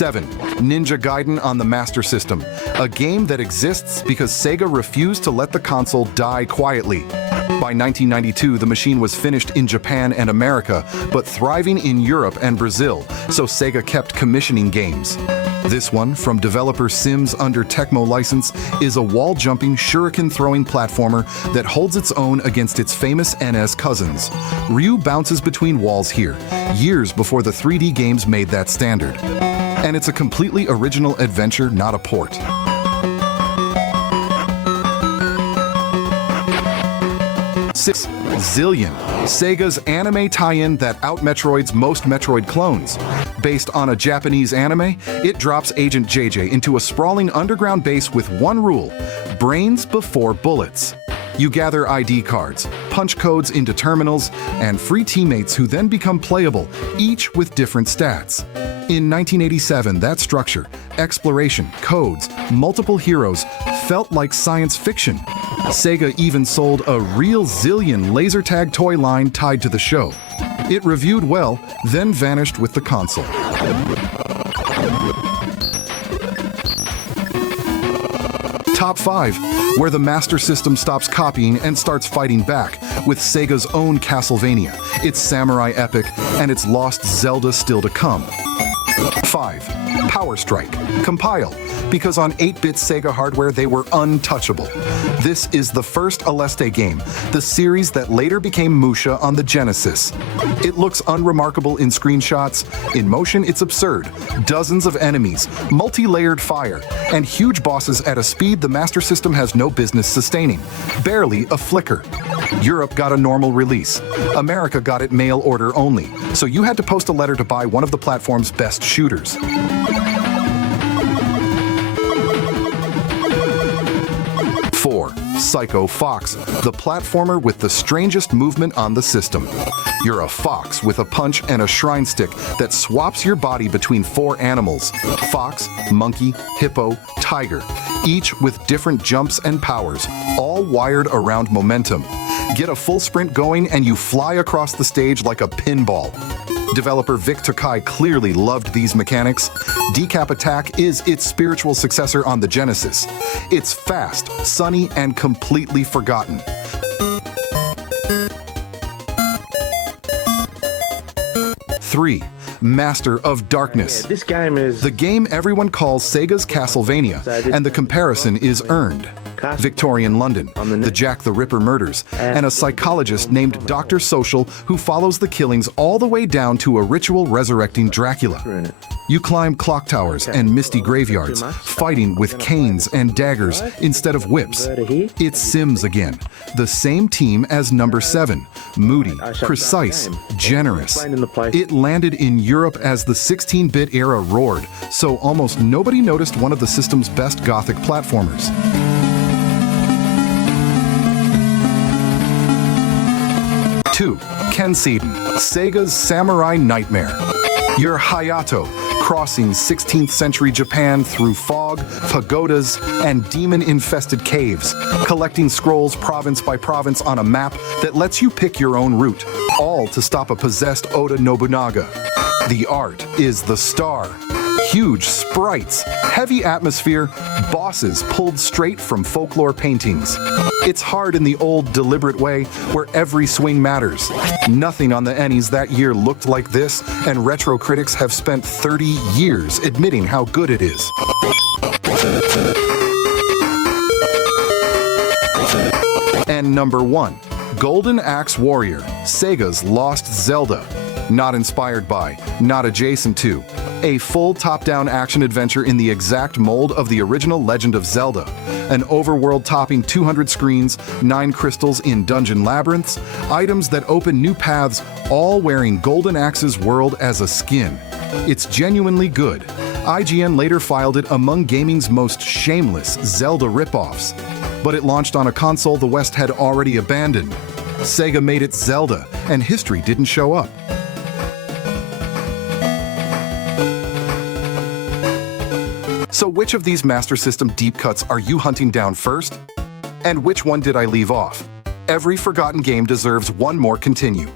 7. Ninja Gaiden on the Master System, a game that exists because Sega refused to let the console die quietly. By 1992, the machine was finished in Japan and America, but thriving in Europe and Brazil, so Sega kept commissioning games. This one, from developer Sims under Tecmo license, is a wall-jumping, shuriken-throwing platformer that holds its own against its famous NES cousins. Ryu bounces between walls here, years before the 3D games made that standard. And it's a completely original adventure, not a port. 6. Zillion, Sega's anime tie-in that out-Metroids most Metroid clones. Based on a Japanese anime, it drops Agent JJ into a sprawling underground base with one rule: brains before bullets. You gather ID cards, punch codes into terminals, and free teammates who then become playable, each with different stats. In 1987, that structure, exploration, codes, multiple heroes, felt like science fiction. Sega even sold a real Zillion laser tag toy line tied to the show. It reviewed well, then vanished with the console. Top 5, where the Master System stops copying and starts fighting back, with Sega's own Castlevania, its samurai epic, and its lost Zelda still to come. 5. Power Strike. Compile, because on 8-bit Sega hardware they were untouchable. This is the first Aleste game, the series that later became Musha on the Genesis. It looks unremarkable in screenshots. In motion, it's absurd. Dozens of enemies, multi-layered fire, and huge bosses at a speed the Master System has no business sustaining. Barely a flicker. Europe got a normal release. America got it mail order only, so you had to post a letter to buy one of the platform's best shooters. 4. Psycho Fox, the platformer with the strangest movement on the system. You're a fox with a punch and a shrine stick that swaps your body between 4 animals: fox, monkey, hippo, tiger, each with different jumps and powers, all wired around momentum. Get a full sprint going and you fly across the stage like a pinball. Developer Vic Takai clearly loved these mechanics. Decap Attack is its spiritual successor on the Genesis. It's fast, sunny, and completely forgotten. 3. Master of Darkness. This game is the game everyone calls Sega's Castlevania, and the comparison is earned. Victorian London, the Jack the Ripper murders, and a psychologist named Dr. Social who follows the killings all the way down to a ritual resurrecting Dracula. You climb clock towers and misty graveyards, fighting with canes and daggers instead of whips. It's Sims again, the same team as number 7, moody, precise, generous. It landed in Europe as the 16-bit era roared, so almost nobody noticed one of the system's best Gothic platformers. 2. Kenseiden, Sega's samurai nightmare. You're Hayato, crossing 16th century Japan through fog, pagodas, and demon-infested caves, collecting scrolls province by province on a map that lets you pick your own route, all to stop a possessed Oda Nobunaga. The art is the star. Huge sprites, heavy atmosphere, bosses pulled straight from folklore paintings. It's hard in the old, deliberate way where every swing matters. Nothing on the NES that year looked like this, and retro critics have spent 30 years admitting how good it is. And number 1, Golden Axe Warrior, Sega's Lost Zelda. Not inspired by, not adjacent to. A full top-down action-adventure in the exact mold of the original Legend of Zelda. An overworld topping 200 screens, 9 crystals in dungeon labyrinths, items that open new paths, all wearing Golden Axe's world as a skin. It's genuinely good. IGN later filed it among gaming's most shameless Zelda ripoffs. But it launched on a console the West had already abandoned. Sega made it Zelda, and history didn't show up. So which of these Master System deep cuts are you hunting down first? And which one did I leave off? Every forgotten game deserves one more continue.